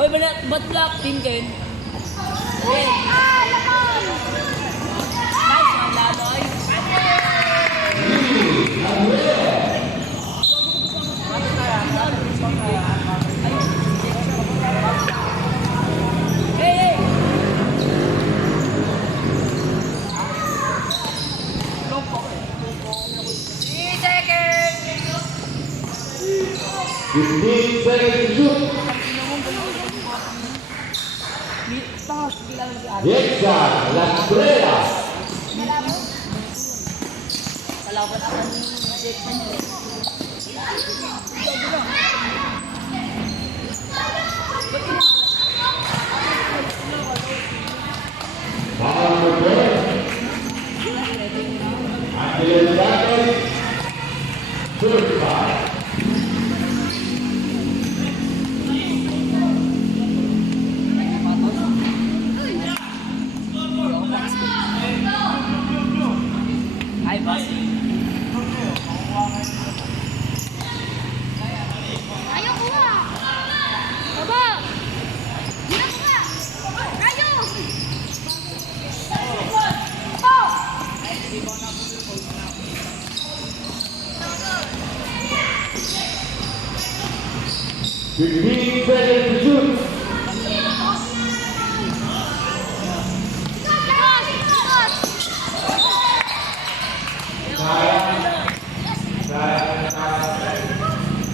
Oy, ba't black team kayo? Okay. Nice one, Laboy. Hey! 15 seconds to shoot. Yexa, La Estrella. Kalaban ako ni Jackson. Foul number 10. Seconds. 35. Ay, boss. Ayo kuha. Baba. Dia kuha. Ayo. Oh. 15 seconds to shoot.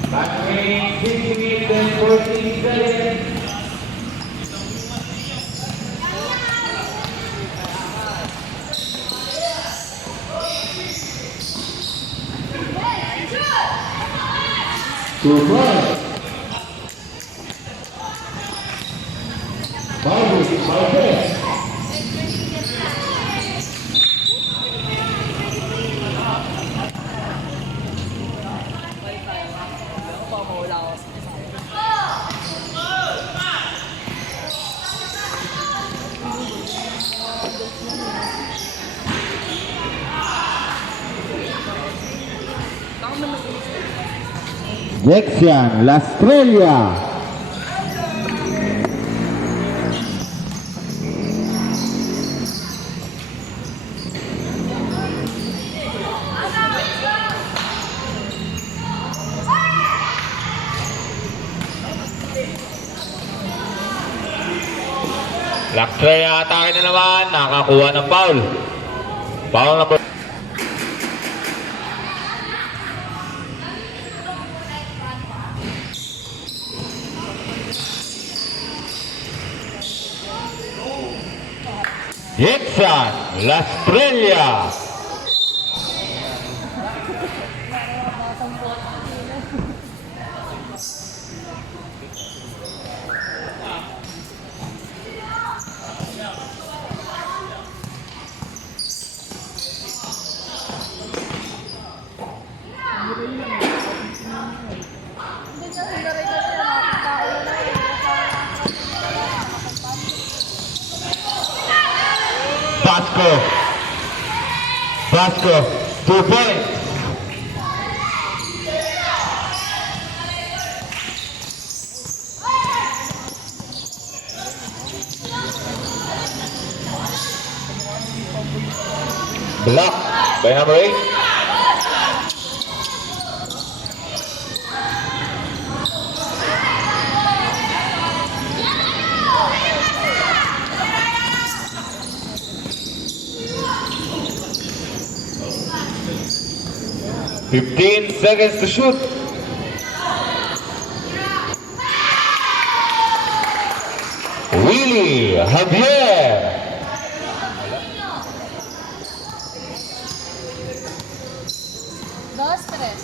Back remaining 6 minutes and 14 seconds. Two points. Marcus. Jexian, La Estrella. La Estrella atake na naman, nakakuha ng foul. Foul number 1. Yexa, La Estrella. Vasco, 2 points. Block by number 8. Fifteen seconds to shoot. Willie Javier. Dos, tres.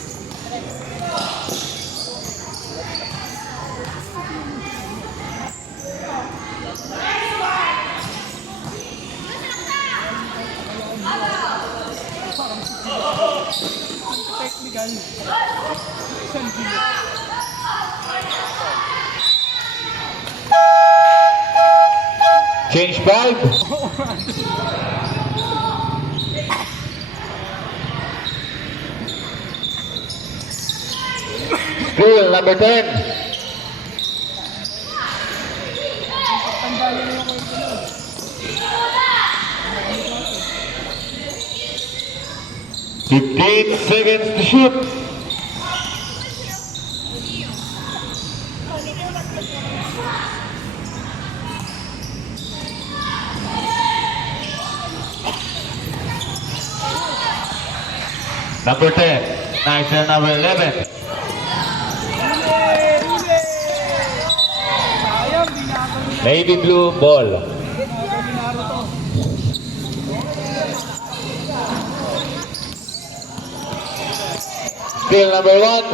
Change 5. Steal number 10. 15 seconds to shoot. Number 10, nice and number 11. Navy blue ball. Still number 1.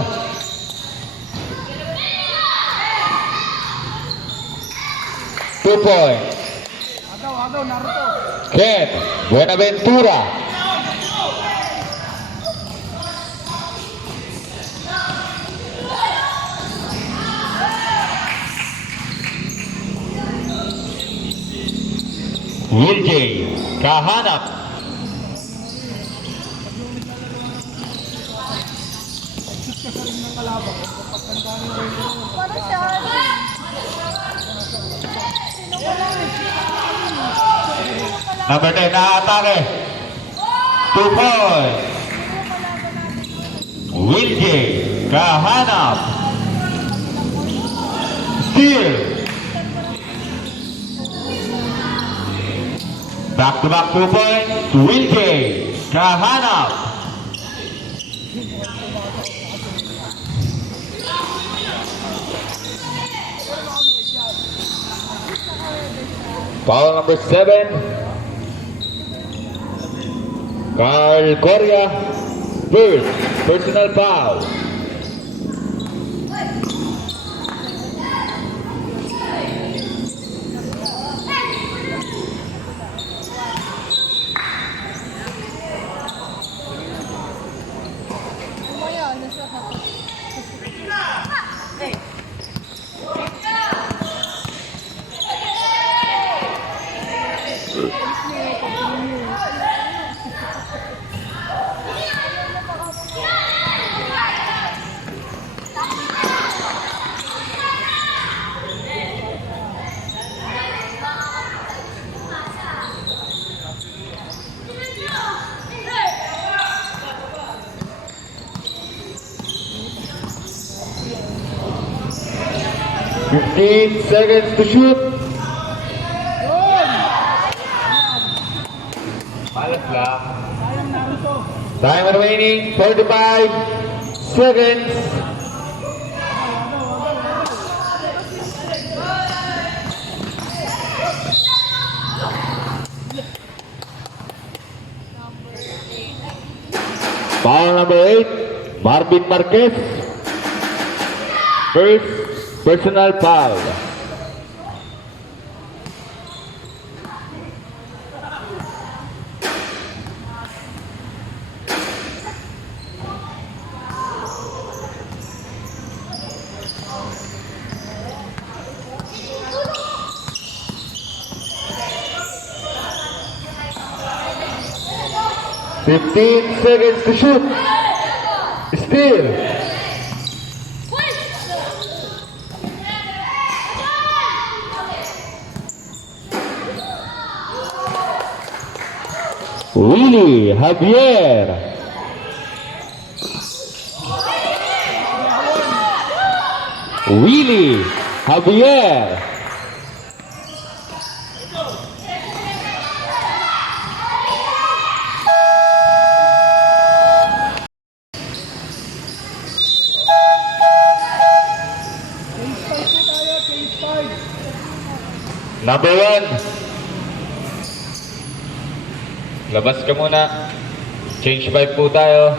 Two-point. Ken Buenaventura. Will J. Kahanap. Number 10 na-atake. 2-point. Will J. Kahanap. Steal. Back-to-back 2-point. Will J. Kahanap. Foul number 7. Carl Correa. First personal foul. Fifteen seconds to shoot. Malas lang. Time remaining 45 seconds. Foul number 8, Marvin Marquez. First personal foul. Fifteen seconds to shoot. Steal. Willie Javier. Willie Javier. Number 1. Labas ka muna. Change 5 po tayo.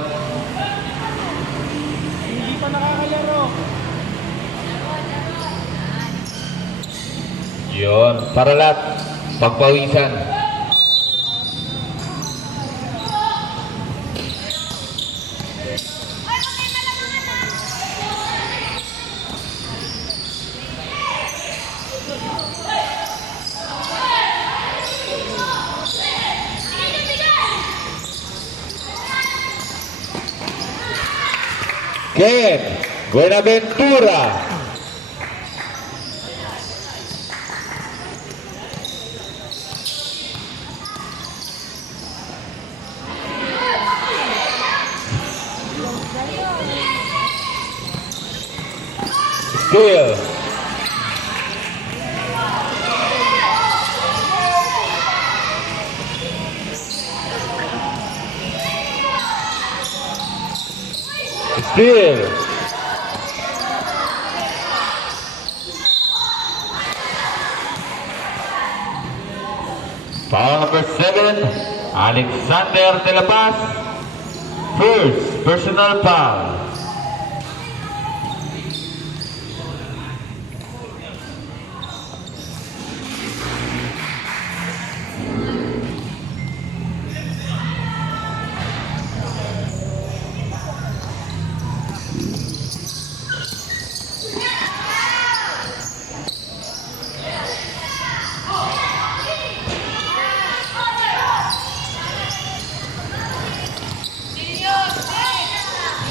Hindi pa nakakalaro. Yun. Para lahat. Pagpawisan. Ken Buenaventura. Steal. Steal. Foul number 7, Alexander De La Paz. First personal foul.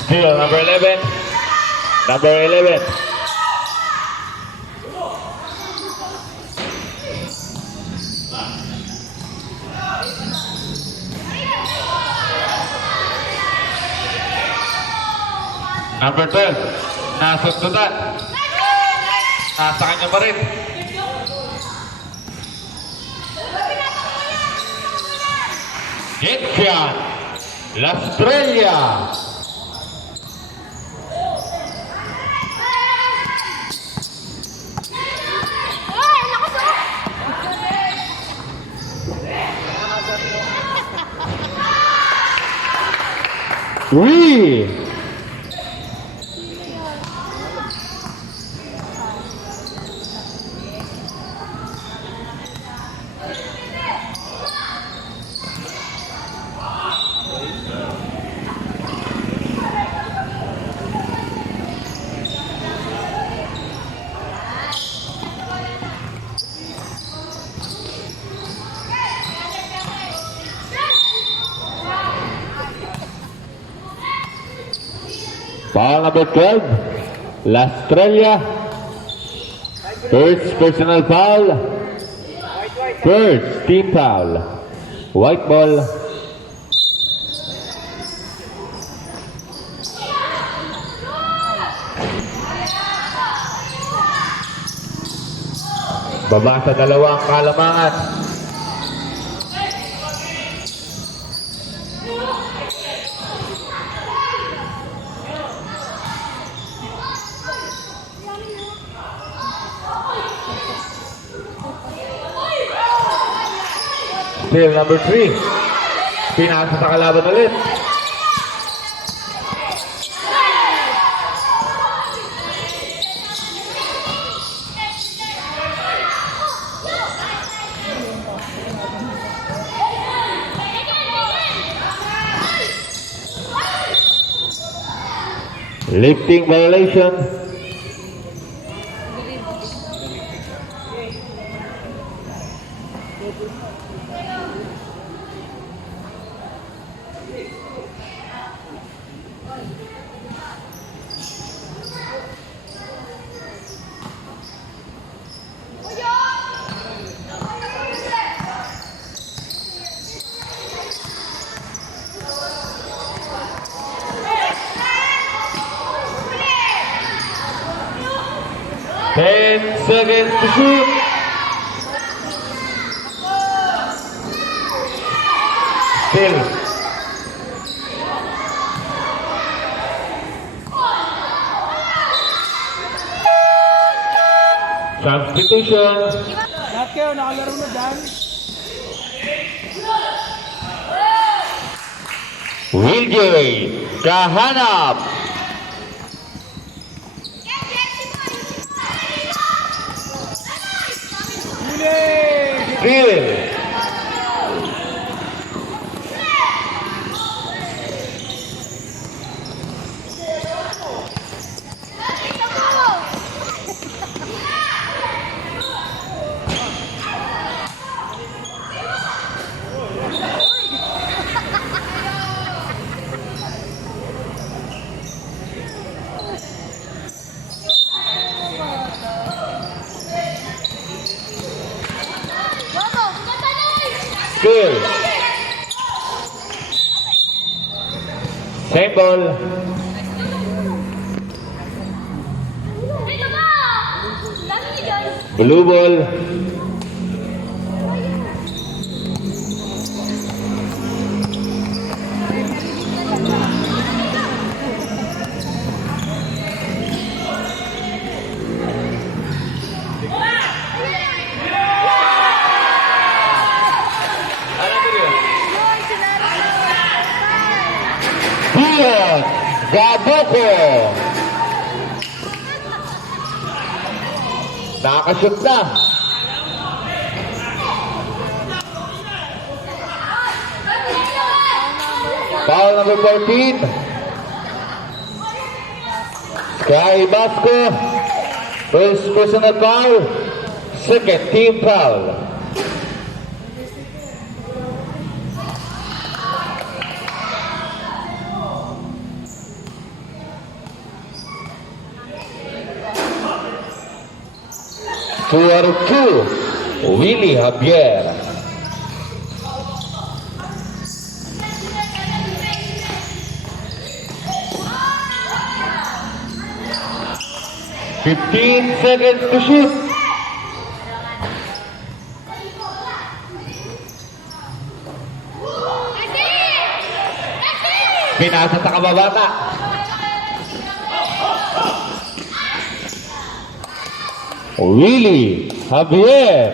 Steal number 11. Number 11. Number 12. Nasundutan. Nasa kanya pa rin. Jetfian. La Estrella. Ay, lakas oh! Wee. Foul number 12, La Estrella. First personal foul. First team foul. White ball. Baba sa dalawang kalamangan. Steal number 3. Pinasa sa kalaban ulit. Lifting violation. Ten seconds to shoot. Still. Substitution. Lahat kayo, nakalaro na dyan. Wiljoy Kahanap. Huli! Still. Still. Same ball. Hey, come on! Blue ball. Dion Gabuco. Nakashoot na. Foul number 14. Sky Basco. First personal foul. Second team foul. Two out of two. Willie Javier. Fifteen seconds to shoot. Pinasa sa kababata. Willie Javier.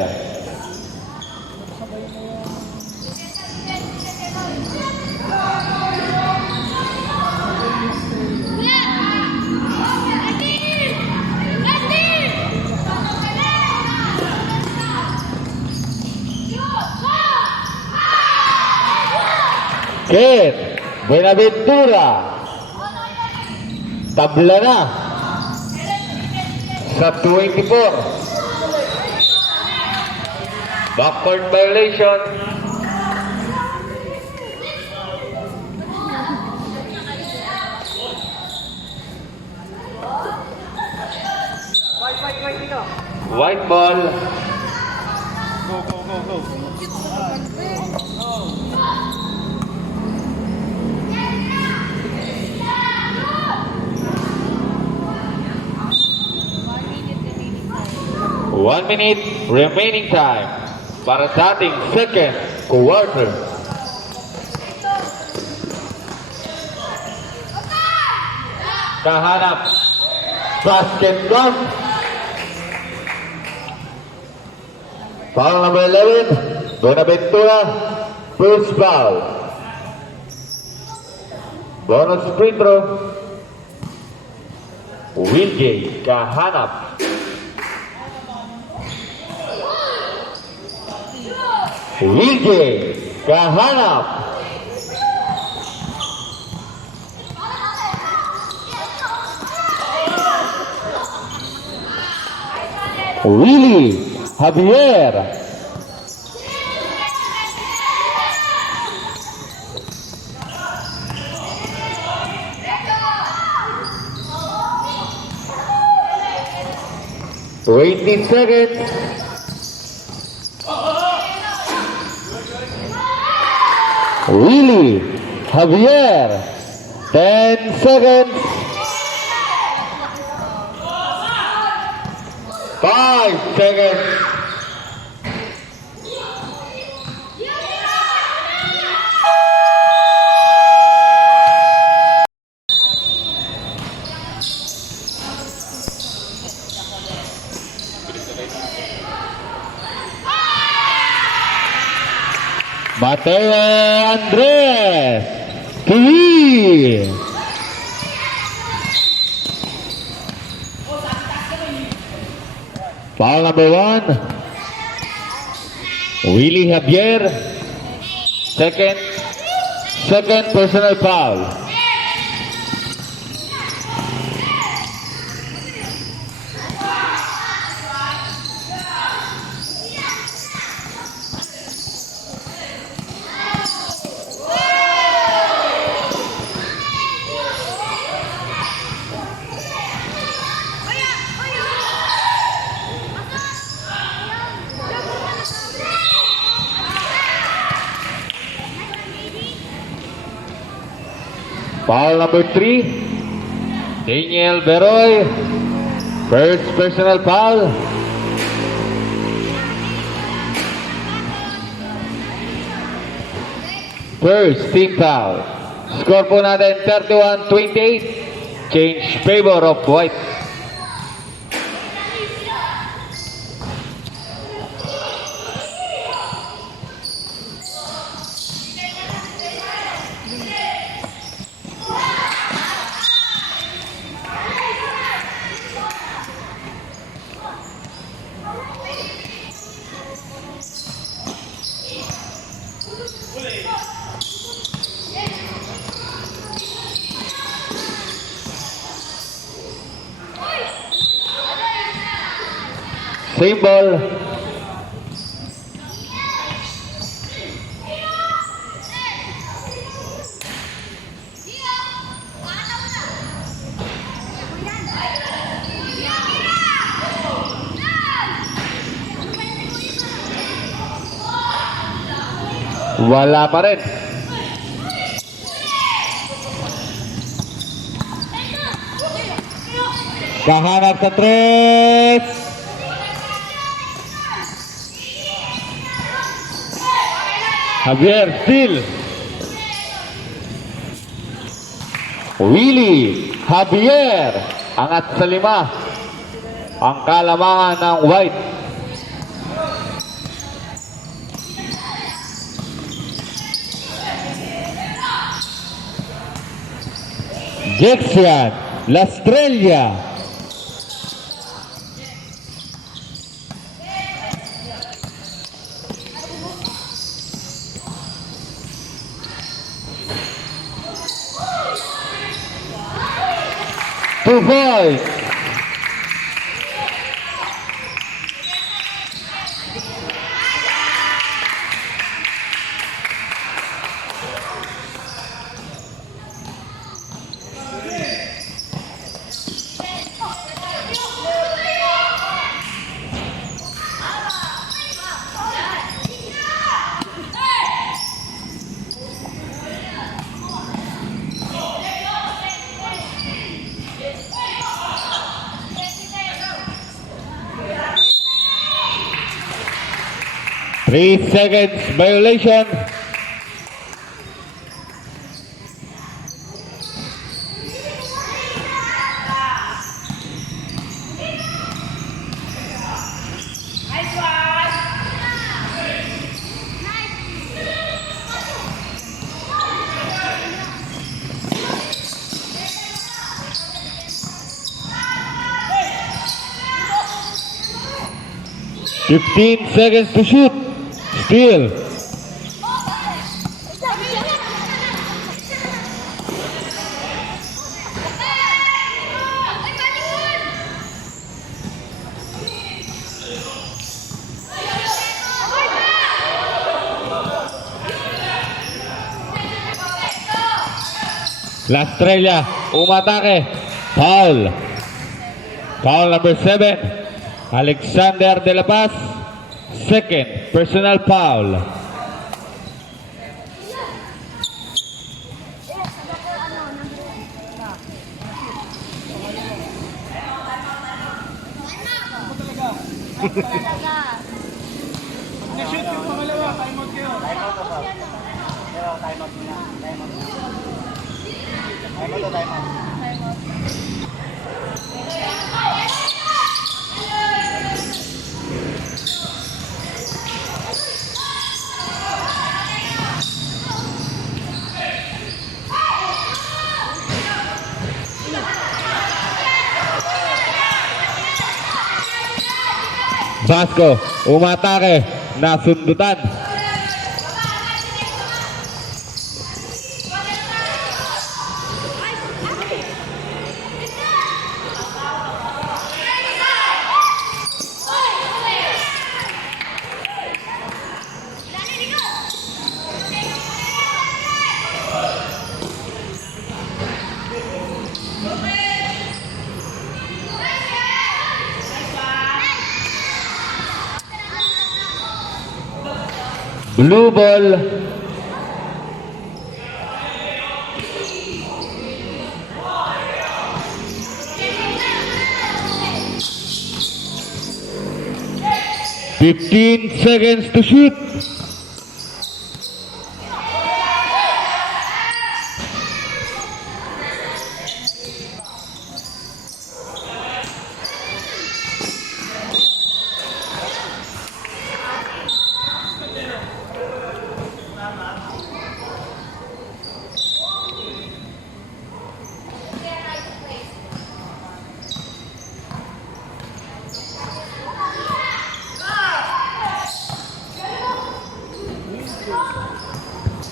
Ken Buenaventura. Tabla na sa 24. Backcourt violation. White ball. Go, go, go, go. 1 minute remaining time para sa ating second quarter. Kahanap basket count. Foul number 11, Buenaventura, first foul. Bonus free throw. Wilgay Kahanap. Wilgay Kahanap. Willie Javier. Waiting seconds. Willie Javier. 10 seconds. 5 seconds. Mateo Andres Kiwi. Foul number 1, Willie Javier. Second personal foul. Foul number 3, Daniel Beroy. First personal foul. First team foul. Score po natin 31-28. Change favor of white. Same ball. Wala pa rin. Kahanap sa tres. Javier Steele. Willie Javier. Angat sa 5. Ang kalamangan ng white. Jexian Lastrella. Two points. Three seconds violation. Fifteen seconds to shoot. Steal. Lastrella, umatake. Foul. Foul number 7. Alexander De La Paz. Second personal foul. Na-shoot yung pangalawa, time out kayo. Time out na ba? Time out muna. Time out. Time out o time out? Vasco, umatake, nasundutan. Blue ball. "15 seconds to shoot."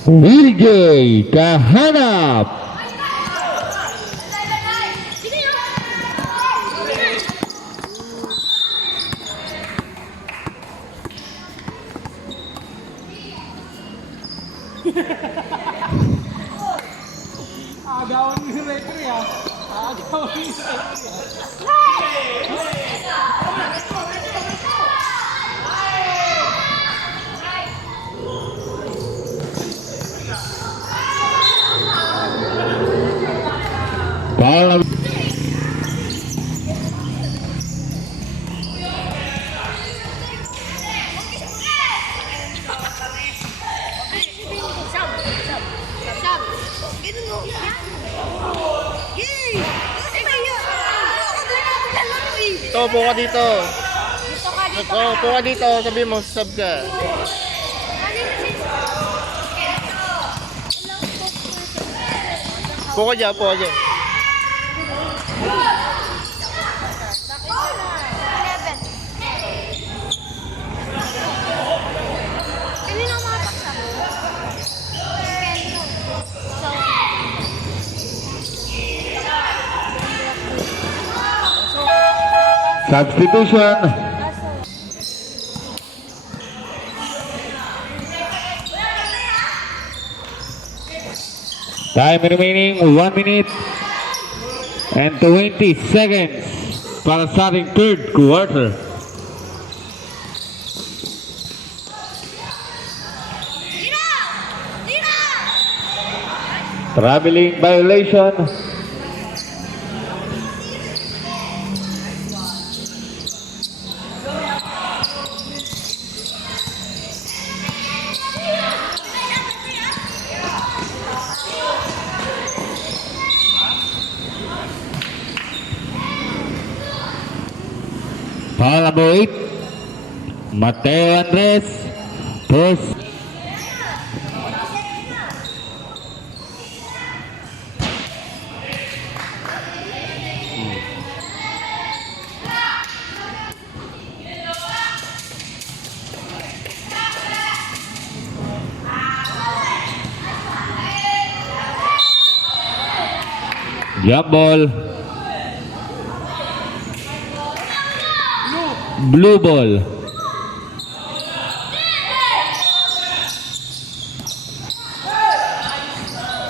Willie Kahanap. Sige yun. Agawan ni referee ah. Agawan ni referee. Foul. Ito, upo ka dito. Dito ka, dito Ito, upo ka dito. Sabi mo, sub ka. Upo ka dyan, upo ka dyan. 11. Kanino mga paksa? Substitution. Time remaining 1 minute and 20 seconds para sa ating third quarter. Traveling violation. Foul number 8. Mateo Andres. First. Jump ball. Blue ball.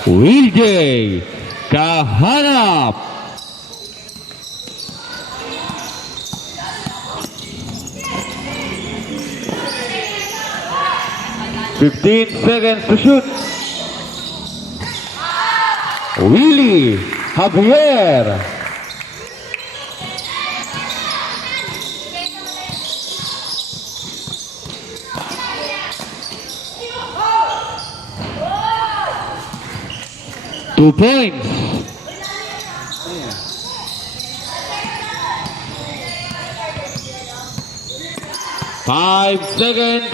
Will J. Kahanap. Fifteen seconds to shoot. Willie Javier. Two points. Five seconds.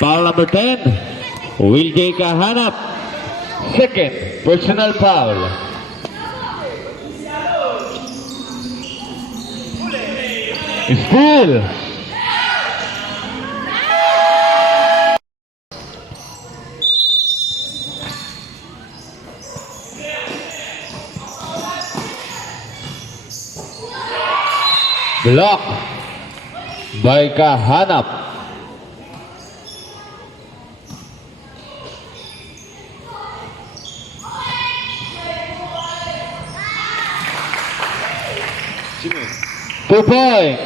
Foul number 10. Will J. Kahanap. Second personal foul. Steal. Block by Kahanap. Two points.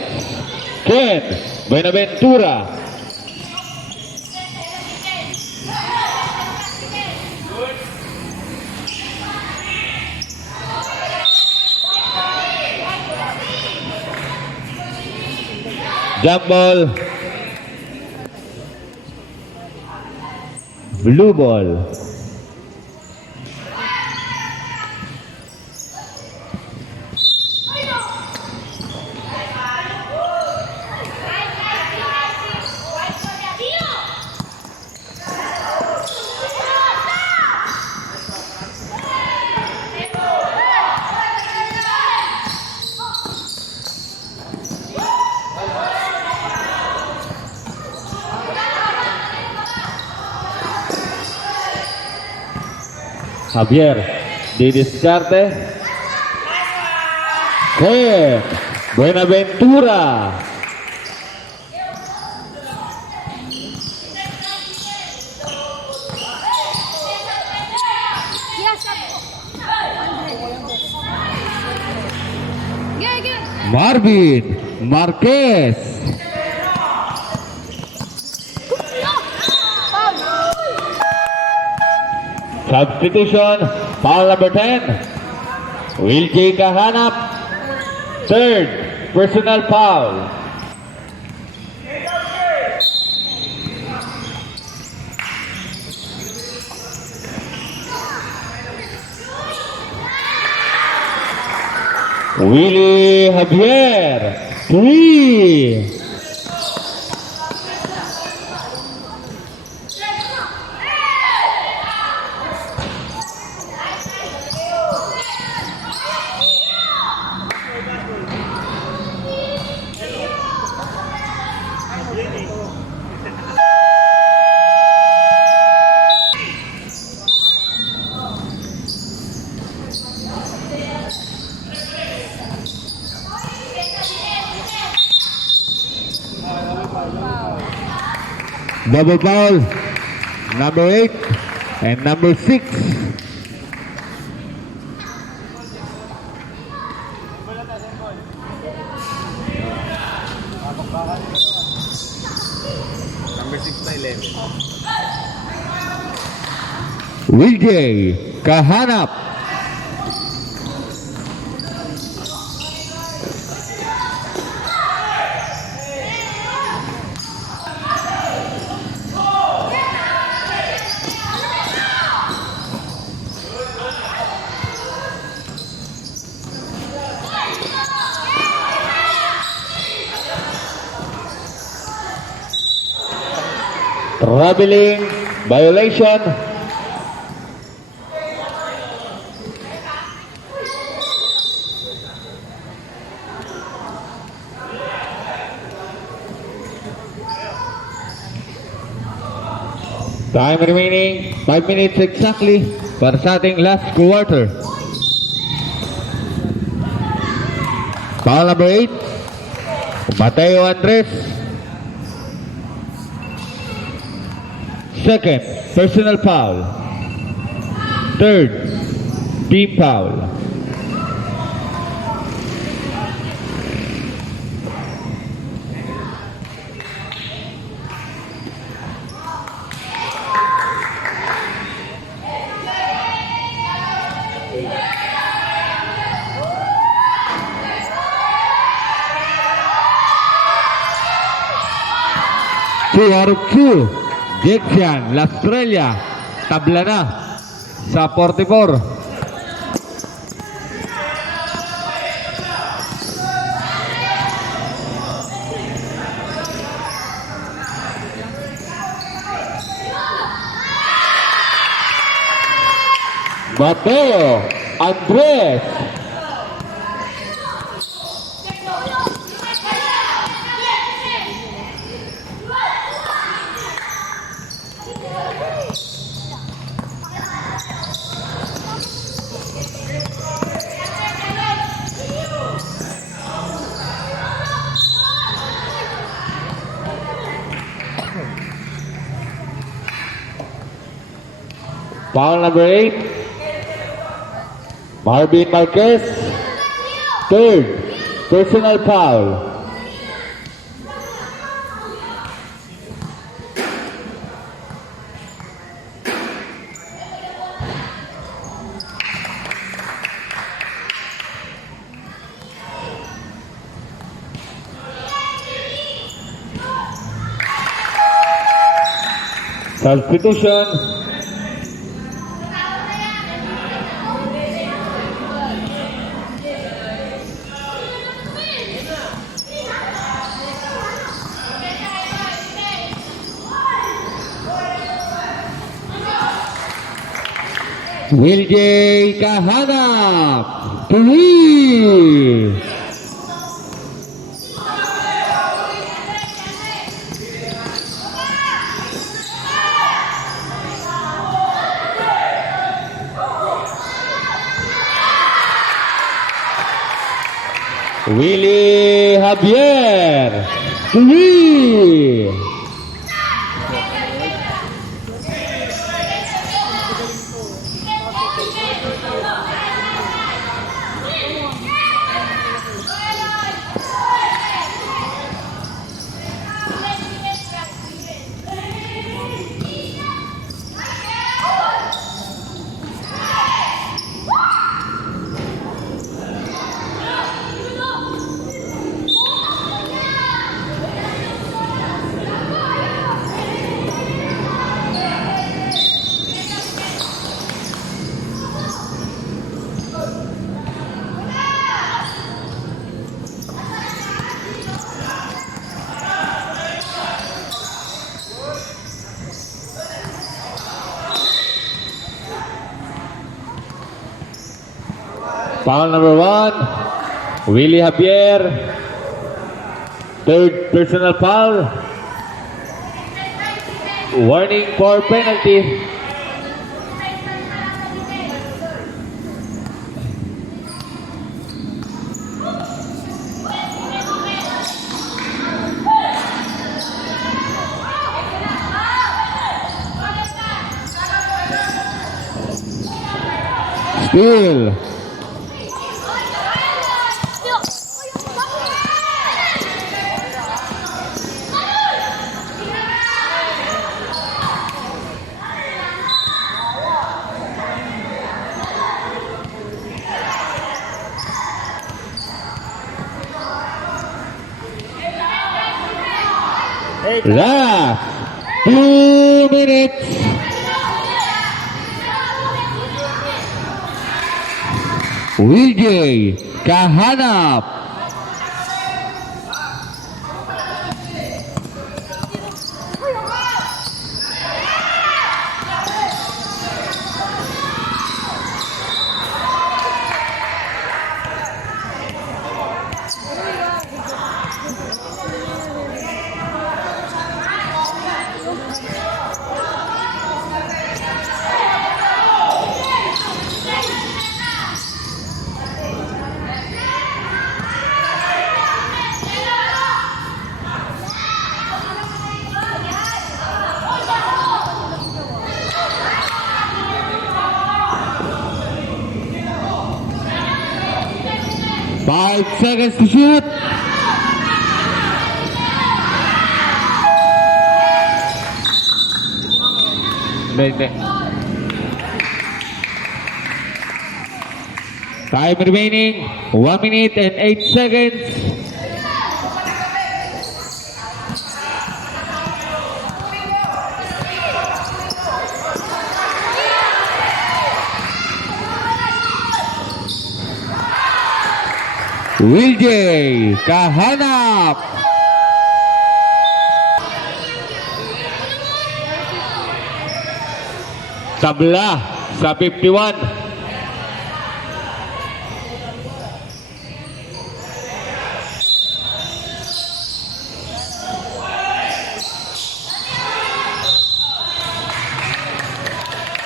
Ken Buenaventura. Jump ball. Blue ball. Javier Didiscarte. Set. Buenaventura. Yes, ako. 100. Gaya. Marvin Marquez. Foul. Substitution, foul number 10. Will J. Kahanap. Third, personal foul. Willie Javier. 3. Double foul. Number 8 and number 6. Number 6 na 11. Will J. Kahanap. Traveling violation. Time remaining 5 minutes exactly para sa ating last quarter. Foul number 8. Mateo Andres. Second, personal foul. Third, team foul. Two out of two. Jexian Lastrella tabla na sa 44. Mateo Andres. Foul number 8. Marvin Marquez. Third, personal foul. Substitution. Will J. Kahanap. 3. Willie Javier. 3. Foul number 1, Willie Javier. 3rd personal foul. Warning for penalty. Still. Last 2 minutes. Vijay Kahanap. Five seconds to shoot. Hindi. Time remaining. 1 minute and 8 seconds. Vijay Kahanap. Tabla sa 51.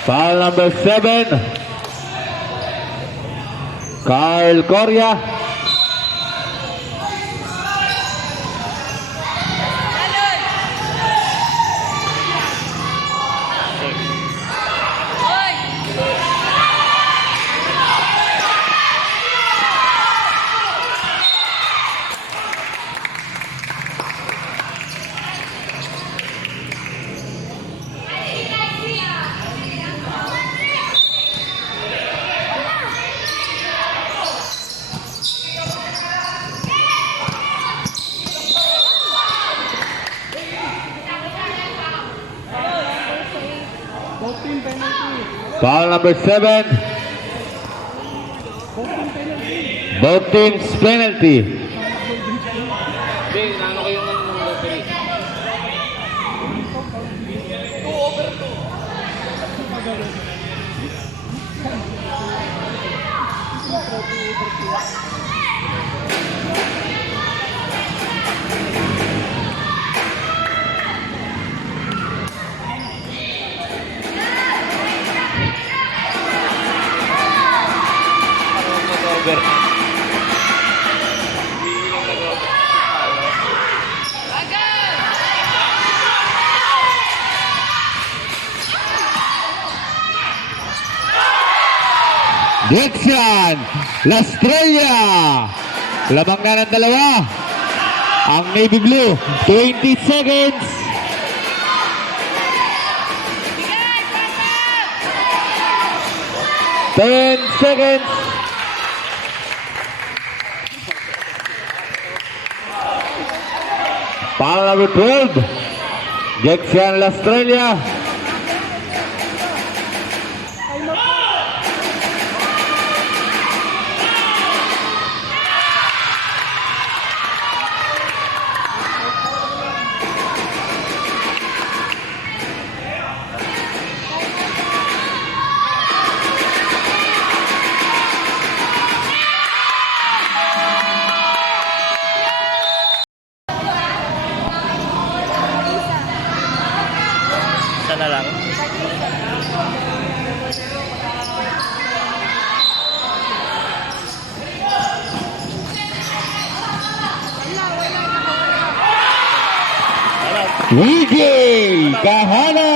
Foul number 7. Carl Coria. Foul number 7. Both teams penalty. Dixon Lastrella. Lamang na ng dalawa. Ang Navy Blue. 20 seconds. Ten seconds. Foul number 12. Dixon Lastrella. Isa na lang. Wiggy Kahana.